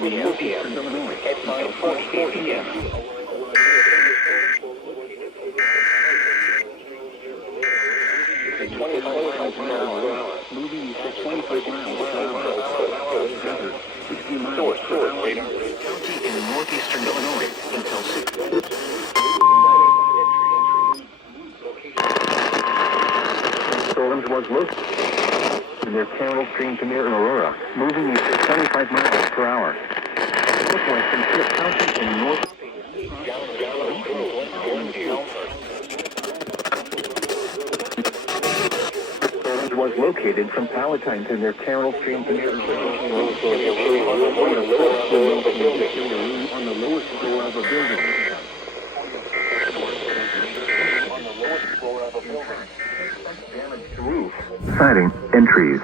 p.m. At 9:48 p.m. At 25 miles per hour. Moving at 25 miles per hour. 60 miles per hour. County in northeastern Illinois until 6. Storms was located near Carroll Stream to near Aurora, moving east at 25 miles per hour. Northwestern Cook County in north. Storms was located from Palatine to near Carroll Stream to near Aurora. On the lowest floor of a building. Damaged roof, siding, and trees.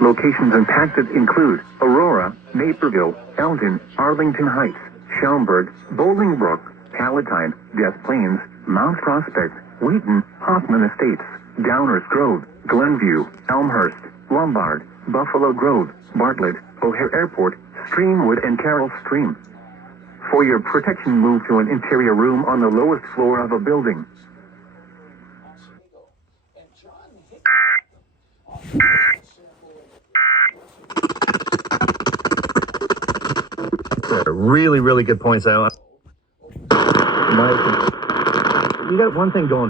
Locations impacted include Aurora, Naperville, Elgin, Arlington Heights, Schaumburg, Bolingbrook, Palatine, Des Plaines, Mount Prospect, Wheaton, Hoffman Estates, Downers Grove, Glenview, Elmhurst, Lombard, Buffalo Grove, Bartlett, O'Hare Airport, Streamwood, and Carroll Stream. For your protection, move to an interior room on the lowest floor of a building. Really, really good points out. You got one thing going.